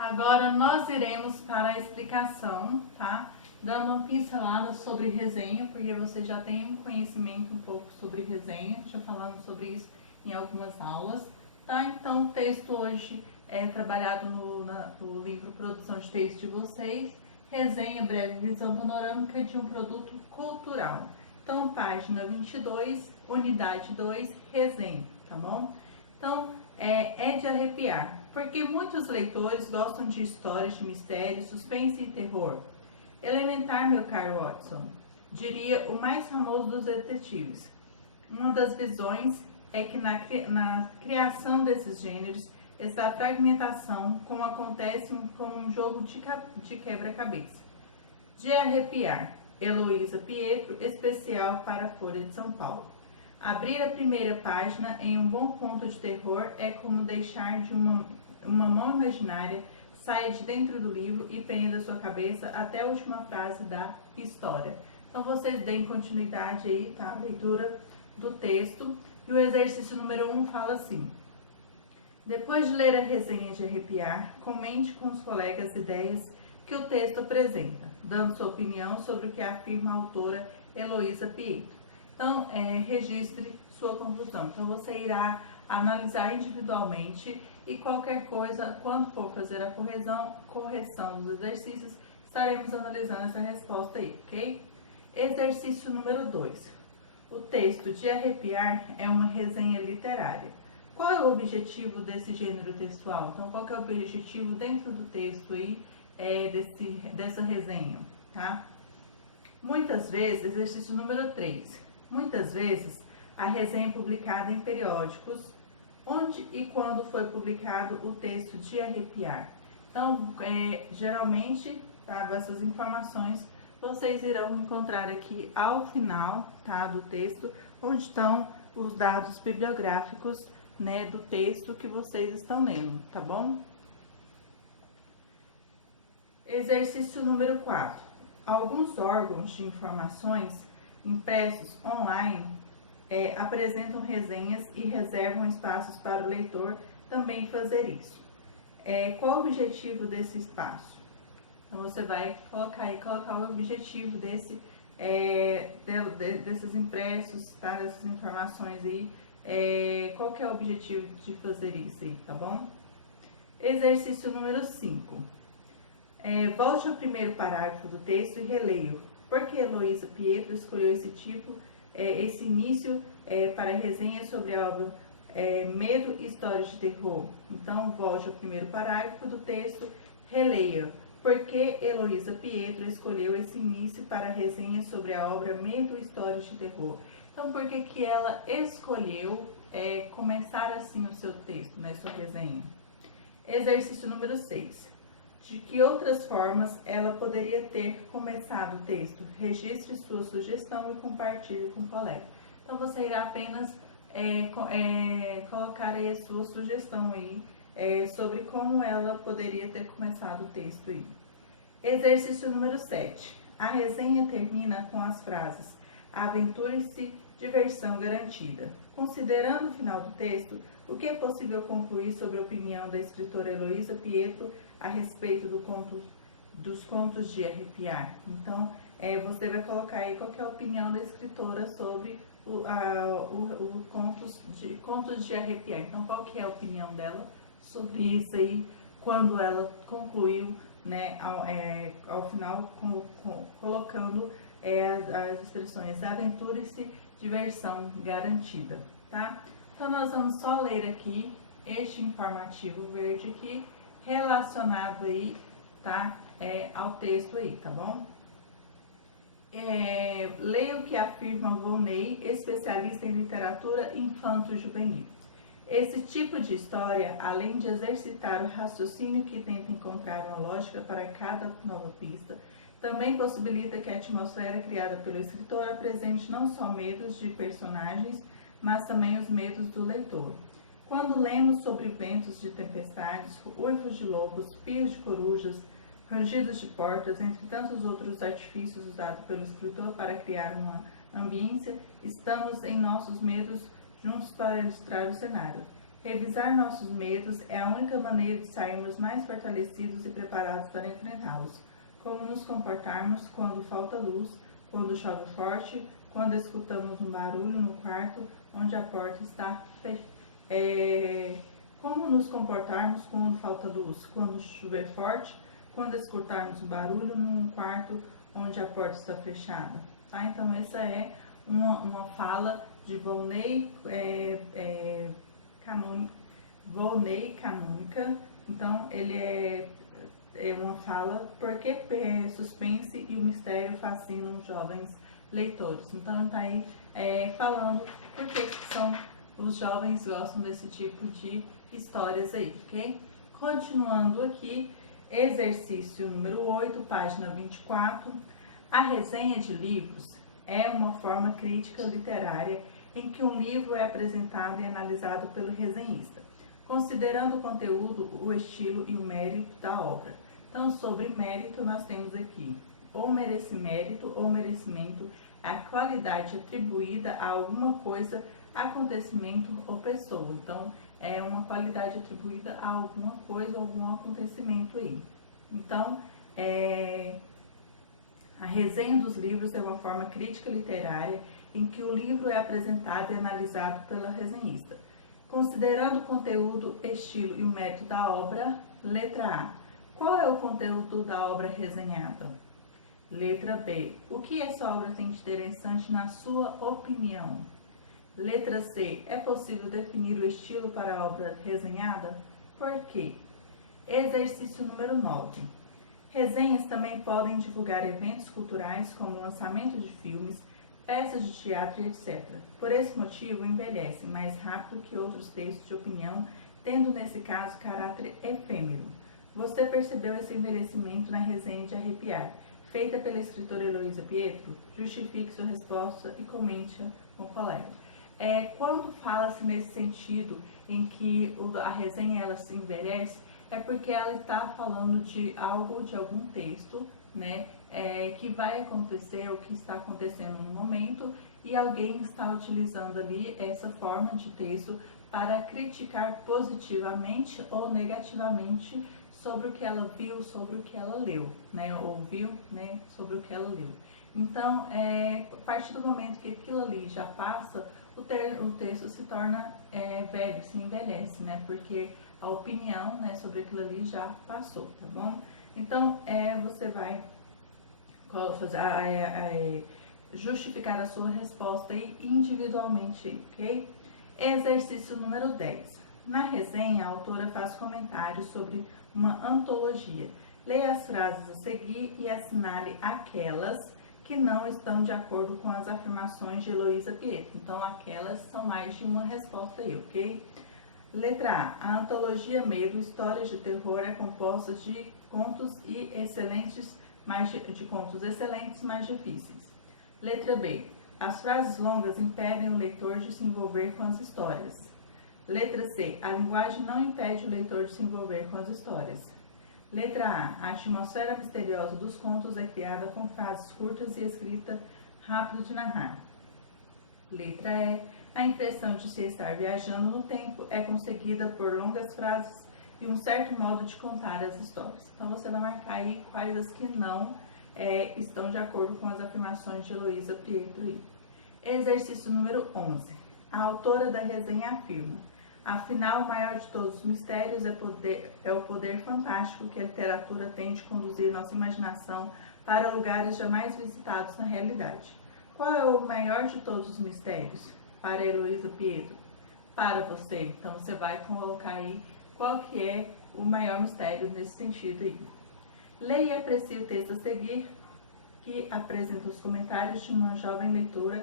Agora nós iremos para a explicação, tá? Dando uma pincelada sobre resenha, porque você já tem um conhecimento um pouco sobre resenha, já falamos sobre isso em algumas aulas, tá? Então o texto hoje é trabalhado no livro Produção de Texto de vocês, resenha, breve visão panorâmica de um produto cultural. Então, página 22, unidade 2, resenha, tá bom? Então, é de arrepiar, porque muitos leitores gostam de histórias de mistério, suspense e terror. Elementar, meu caro Watson, diria o mais famoso dos detetives. Uma das visões é que na criação desses gêneros está a fragmentação, como acontece com um jogo de quebra-cabeça. De arrepiar, Heloísa Pietro, especial para a Folha de São Paulo. Abrir a primeira página em um bom conto de terror é como deixar de uma mão imaginária saia de dentro do livro e prenda sua cabeça até a última frase da história. Então vocês deem continuidade aí, tá? A leitura do texto. E o exercício número 1 fala assim: depois de ler a resenha de arrepiar, comente com os colegas ideias que o texto apresenta, dando sua opinião sobre o que afirma a autora Heloísa Pietro. Então, registre sua conclusão. Então, você irá analisar individualmente e qualquer coisa, quando for fazer a correção dos exercícios, estaremos analisando essa resposta aí, ok? Exercício número 2. O texto de arrepiar é uma resenha literária. Qual é o objetivo desse gênero textual? Então, qual que é o objetivo dentro do texto aí, dessa resenha, tá? Muitas vezes, exercício número 3. Muitas vezes, a resenha é publicada em periódicos, onde e quando foi publicado o texto de arrepiar. Então, geralmente, tá, essas informações vocês irão encontrar aqui ao final, tá, do texto, onde estão os dados bibliográficos, né, do texto que vocês estão lendo, tá bom? Exercício número 4. Alguns órgãos de informações impressos online apresentam resenhas e reservam espaços para o leitor também fazer isso. Qual o objetivo desse espaço? Então você vai colocar o objetivo desses impressos, tá? Dessas informações aí. Qual que é o objetivo de fazer isso aí, tá bom? Exercício número 5. Volte ao primeiro parágrafo do texto e releio. Por que Heloísa Pietro escolheu esse início para a resenha sobre a obra Medo e Histórias de Terror? Então, volte ao primeiro parágrafo do texto, releia. Por que Heloísa Pietro escolheu esse início para a resenha sobre a obra Medo e Histórias de Terror? Então, por que ela escolheu começar assim o seu texto, né, sua resenha? Exercício número 6. De que outras formas ela poderia ter começado o texto? Registre sua sugestão e compartilhe com o colega. Então, você irá apenas colocar aí a sua sugestão aí, sobre como ela poderia ter começado o texto aí. Exercício número 7. A resenha termina com as frases: aventure-se, diversão garantida. Considerando o final do texto, o que é possível concluir sobre a opinião da escritora Heloísa Pietro a respeito dos contos de arrepiar? Então, você vai colocar aí qual que é a opinião da escritora sobre contos de arrepiar. Então, qual que é a opinião dela sobre isso aí, quando ela concluiu, né, ao final, colocando as expressões aventure-se, diversão garantida, tá? Então, nós vamos só ler aqui este informativo verde aqui, relacionado aí, tá, ao texto aí, tá bom? Leia o que afirma Volney, especialista em literatura infanto-juvenil. Esse tipo de história, além de exercitar o raciocínio que tenta encontrar uma lógica para cada nova pista, também possibilita que a atmosfera criada pelo escritor apresente não só medos de personagens, mas também os medos do leitor. Quando lemos sobre ventos de tempestades, uivos de lobos, pios de corujas, rangidos de portas, entre tantos outros artifícios usados pelo escritor para criar uma ambiência, estamos em nossos medos juntos para ilustrar o cenário. Revisar nossos medos é a única maneira de sairmos mais fortalecidos e preparados para enfrentá-los. Como nos comportarmos quando falta luz, quando chove forte, quando escutamos um barulho no quarto onde a porta está fechada. Como nos comportarmos quando falta luz, quando chover forte, quando escutarmos um barulho num quarto onde a porta está fechada. Tá? Então essa é uma fala de Volney Canônica. Então ele é uma fala porque suspense e o mistério fascinam os jovens leitores. Então ele está aí falando porque os jovens gostam desse tipo de histórias aí, ok? Continuando aqui, exercício número 8, página 24. A resenha de livros é uma forma crítica literária em que um livro é apresentado e analisado pelo resenhista, considerando o conteúdo, o estilo e o mérito da obra. Então, sobre mérito, nós temos aqui o merecimento ou merecimento, a qualidade atribuída a alguma coisa, acontecimento ou pessoa. Então, é uma qualidade atribuída a alguma coisa ou algum acontecimento aí. Então, a resenha dos livros é uma forma crítica literária em que o livro é apresentado e analisado pela resenhista. Considerando o conteúdo, estilo e o mérito da obra, letra A. Qual é o conteúdo da obra resenhada? Letra B. O que essa obra tem de interessante na sua opinião? Letra C. É possível definir o estilo para a obra resenhada? Por quê? Exercício número 9. Resenhas também podem divulgar eventos culturais como lançamento de filmes, peças de teatro e etc. Por esse motivo, envelhecem mais rápido que outros textos de opinião, tendo nesse caso caráter efêmero. Você percebeu esse envelhecimento na resenha de Arrepiar, feita pela escritora Heloísa Pietro? Justifique sua resposta e comente com o colega. Quando fala-se nesse sentido em que a resenha ela se envelhece, é porque ela está falando de algo, de algum texto, né, que vai acontecer, o que está acontecendo no momento, e alguém está utilizando ali essa forma de texto para criticar positivamente ou negativamente sobre o que ela viu, sobre o que ela leu, né, ouviu, né, sobre o que ela leu. Então, a partir do momento que aquilo ali já passa, o texto se torna velho, se envelhece, né, porque a opinião, né, sobre aquilo ali já passou, tá bom? Então, você vai fazer, justificar a sua resposta aí individualmente, ok? Exercício número 10. Na resenha, a autora faz comentários sobre uma antologia. Leia as frases a seguir e assinale aquelas que não estão de acordo com as afirmações de Heloísa Pietro. Então, aquelas são mais de uma resposta aí, ok? Letra A. A antologia Medo, Histórias de Terror é composta de contos excelentes, mais difíceis. Letra B. As frases longas impedem o leitor de se envolver com as histórias. Letra C. A linguagem não impede o leitor de se envolver com as histórias. Letra A. A atmosfera misteriosa dos contos é criada com frases curtas e escrita rápido de narrar. Letra E. A impressão de se estar viajando no tempo é conseguida por longas frases e um certo modo de contar as histórias. Então você vai marcar aí quais as que não estão de acordo com as afirmações de Heloísa Pietro. Exercício número 11. A autora da resenha afirma: afinal, o maior de todos os mistérios é o poder fantástico que a literatura tem de conduzir nossa imaginação para lugares jamais visitados na realidade. Qual é o maior de todos os mistérios? Para Heloísa Pietro. Para você, então você vai colocar aí qual que é o maior mistério nesse sentido aí. Leia e aprecie o texto a seguir, que apresenta os comentários de uma jovem leitora.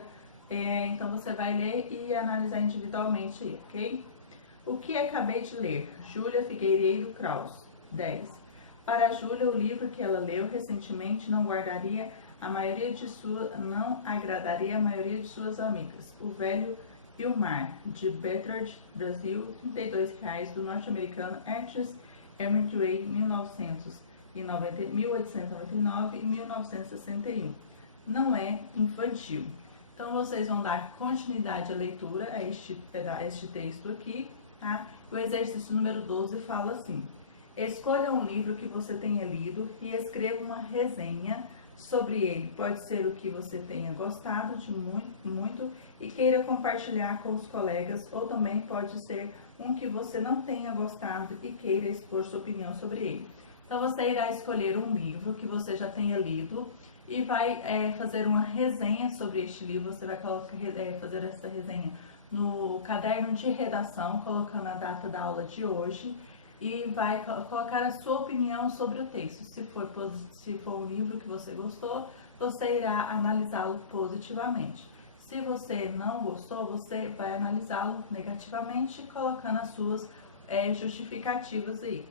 Então você vai ler e analisar individualmente aí, ok? O que acabei de ler? Júlia Figueiredo Kraus, 10. Para Júlia, o livro que ela leu recentemente não agradaria a maioria de suas amigas. O Velho e o Mar, de Bertrand Brasil, R$32, do norte-americano Ernest Hemingway, 1899 e 1961. Não é infantil. Então vocês vão dar continuidade à leitura a este texto aqui, tá? O exercício número 12 fala assim: escolha um livro que você tenha lido e escreva uma resenha sobre ele. Pode ser o que você tenha gostado de muito e queira compartilhar com os colegas, ou também pode ser um que você não tenha gostado e queira expor sua opinião sobre ele. Então você irá escolher um livro que você já tenha lido e vai fazer uma resenha sobre este livro. Você vai fazer essa resenha no caderno de redação, colocando a data da aula de hoje, e vai colocar a sua opinião sobre o texto. Se for um livro que você gostou, você irá analisá-lo positivamente. Se você não gostou, você vai analisá-lo negativamente, colocando as suas justificativas aí.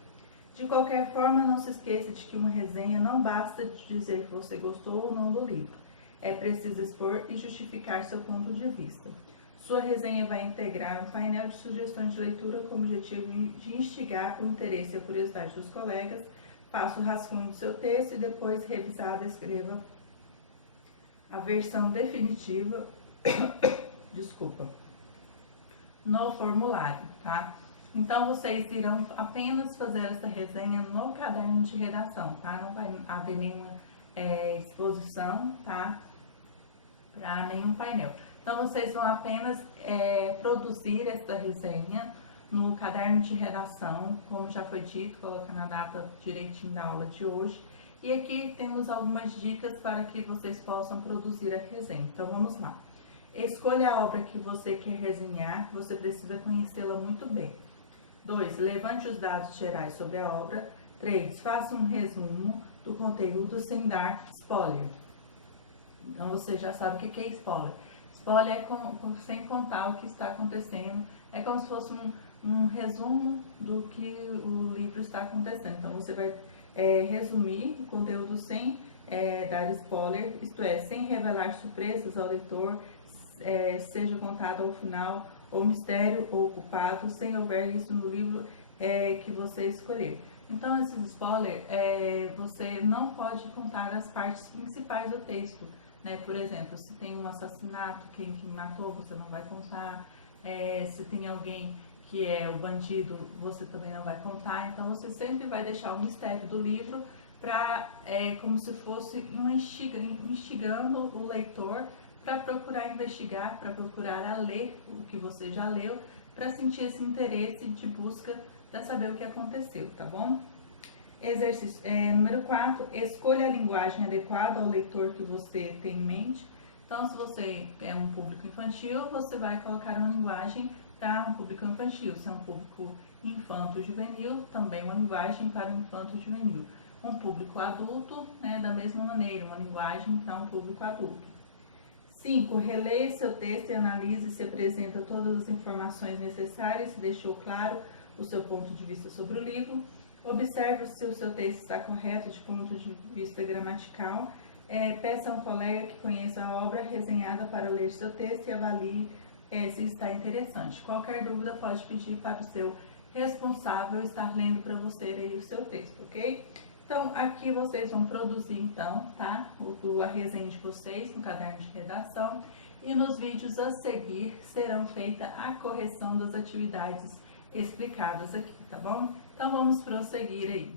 De qualquer forma, não se esqueça de que uma resenha não basta dizer que você gostou ou não do livro. É preciso expor e justificar seu ponto de vista. Sua resenha vai integrar um painel de sugestões de leitura com o objetivo de instigar o interesse e a curiosidade dos colegas. Faça o rascunho do seu texto e depois, revisado, escreva a versão definitiva no formulário, tá? Então, vocês irão apenas fazer essa resenha no caderno de redação, tá? Não vai haver nenhuma exposição, tá? Para nenhum painel. Então, vocês vão apenas produzir essa resenha no caderno de redação, como já foi dito, colocando a data direitinho da aula de hoje. E aqui temos algumas dicas para que vocês possam produzir a resenha. Então, vamos lá. Escolha a obra que você quer resenhar, você precisa conhecê-la muito bem. 2. Levante os dados gerais sobre a obra. 3. Faça um resumo do conteúdo sem dar spoiler. Então, você já sabe o que é spoiler. Spoiler é sem contar o que está acontecendo. É como se fosse um resumo do que o livro está acontecendo. Então, você vai resumir o conteúdo sem dar spoiler, isto é, sem revelar surpresas ao leitor, seja contado ao final, ou mistério ou culpado, sem houver isso no livro que você escolher. Então, esses spoilers, você não pode contar as partes principais do texto, né? Por exemplo, se tem um assassinato, quem matou, você não vai contar. Se tem alguém que é o bandido, você também não vai contar. Então, você sempre vai deixar o mistério do livro para, como se fosse instigando o leitor para procurar investigar, para procurar ler o que você já leu, para sentir esse interesse de busca para saber o que aconteceu, tá bom? Exercício número 4, escolha a linguagem adequada ao leitor que você tem em mente. Então, se você é um público infantil, você vai colocar uma linguagem para um público infantil. Se é um público infanto-juvenil, também uma linguagem para um infanto-juvenil. Um público adulto, né, da mesma maneira, uma linguagem para um público adulto. 5. Releia seu texto e analise se apresenta todas as informações necessárias, se deixou claro o seu ponto de vista sobre o livro. Observe se o seu texto está correto de ponto de vista gramatical. Peça a um colega que conheça a obra resenhada para ler seu texto e avalie se está interessante. Qualquer dúvida pode pedir para o seu responsável estar lendo para você aí o seu texto, ok? Então, aqui vocês vão produzir, então, tá? A resenha de vocês no caderno de redação. E nos vídeos a seguir serão feita a correção das atividades explicadas aqui, tá bom? Então, vamos prosseguir aí.